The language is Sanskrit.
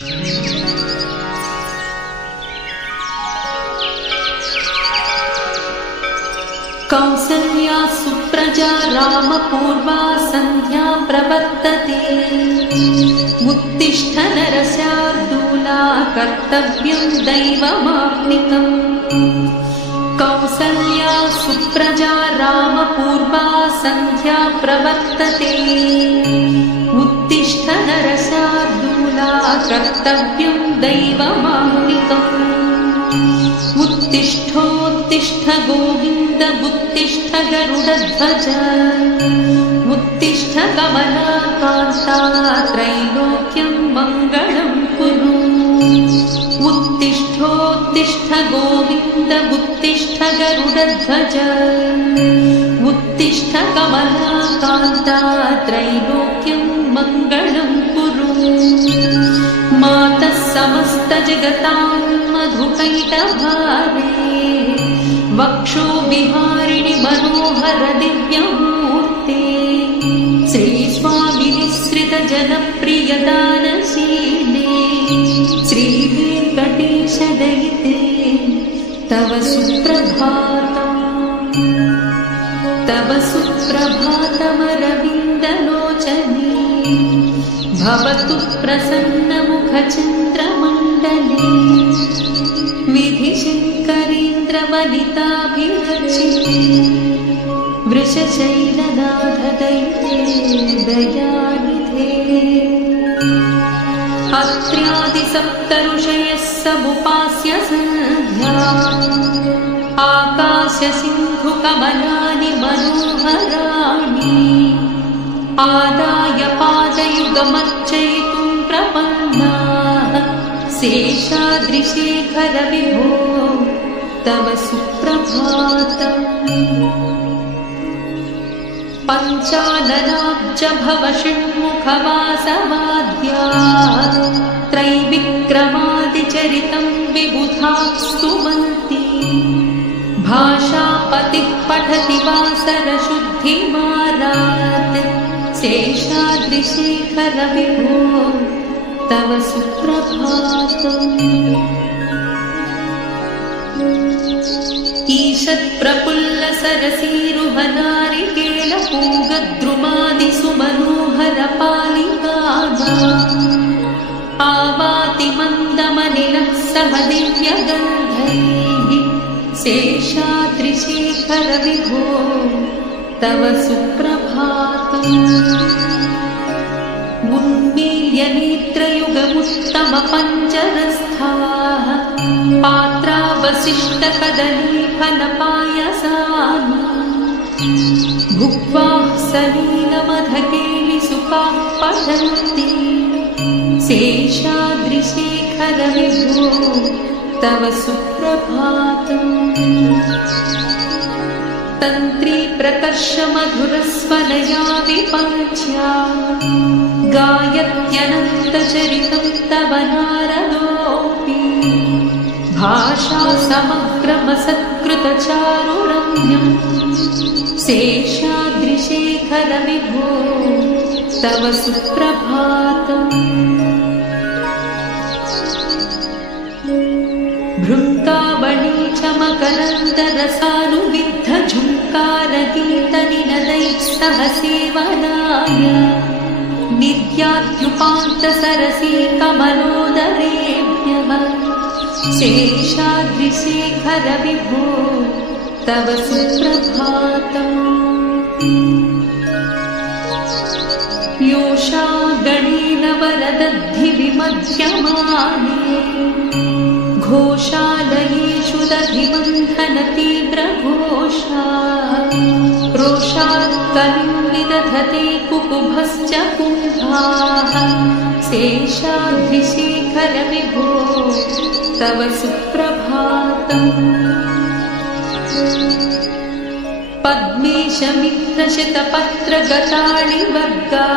कौसल्या सुप्रजा रामपूर्वा सन्ध्या प्रवर्तते। उत्तिष्ठ नरशार्दूला कर्तव्यं दैवमाप्निकम्। कौसल्या सुप्रजा रामपूर्वा सन्ध्या प्रवर्तते। उत्तिष्ठ नरशार्दूला कर्तव्यं दैवमाप्निकम्। उत्तिष्ठोत्तिष्ठ गोविन्द उत्तिष्ठ गरुडध्वज। उत्तिष्ठ कमलाकान्ता त्रैलोक्यं मङ्गलं कुरु। उत्तिष्ठोत्तिष्ठ गोविन्द उत्तिष्ठ गरुडध्वज। उत्तिष्ठ कमलाकान्ता त्रैलोक्यं मङ्गलं कुरु। मातः समस्तजगतां मधुकैटभारे। वक्षो विहारिणि मनोहर दिव्यमूर्ते। श्रीस्वामिनिसृत जनप्रियदानशीले। श्रीवेङ्कटेश दयिते तव सुप्रभातम्। तव सुप्रभातमरविन्दलोचने। भवतु प्रसन्नमुखचन्द्रमण्डले। विधिशङ्करेन्द्रवनिताभिरचिते। वृषशैलनाथ दयिते दयानिधे। अत्र्यादिसप्तऋषयः समुपास्य सन्ध्या। आकाशसिन्धुकमलानि मनोहराणि। आदाय पादयुगमर्चयितुं प्रपन्नाः। शेषाद्रिशेखर विभो तव सुप्रभातम्। पञ्चाननाब्ज भव षण्मुखवासवाद्या। त्रैविक्रमादिचरितं विबुधाः स्तुवन्ति। भाषापतिः पठति वासरशुद्धिमारात्। शेषाद्रिशेखर विभो तव सुप्रभातम्। ईषत्प्रफुल्लसरसीरुहनारिकेलपूगद्रुमादिसुमनोहरपालिकानाम्। आवाति मन्दमनिलः सह दिव्यगन्धैः। शेषाद्रिशेखर विभो तव सुप्रभातम्। उन्मील्य नेत्रयुगमुत्तमपञ्चरस्थाः। पात्रावशिष्टकदलीफलपायसानि। भुक्त्वा सलीलमधकेलिसुखाः पठन्ति। शेषाद्रिशेखर विभो तव सुप्रभातम्। तन्त्री प्रकर्ष मधुरस्वनया विपञ्च्या। गायत्यनन्तचरितं तव नारदोऽपि। भाषा समग्रमसत्कृतचारुरम्यम्। शेषाद्रिशेखर विभो तव सुप्रभातम्। भृङ्कावणी च मकरन्दरसानुविद्ध झुङ्कारगीतनिनदैः सह सेवनाय। नित्यात्युपान्तसरसी कमलोदरेभ्यः। शेषाद्रिशेखर विभो तव सुप्रभातम्। योषा गणेन वरदद्धि विमध्यमाने। घोषालयेषु दधिमन्थनतीव्रघोषा। रोषात् कलिं विदधते कुकुभश्च कुम्भाः। शेषाद्रिशेखर विभो तव सुप्रभातम्। पद्मेशमित्रशतपत्रगताळि वर्गा।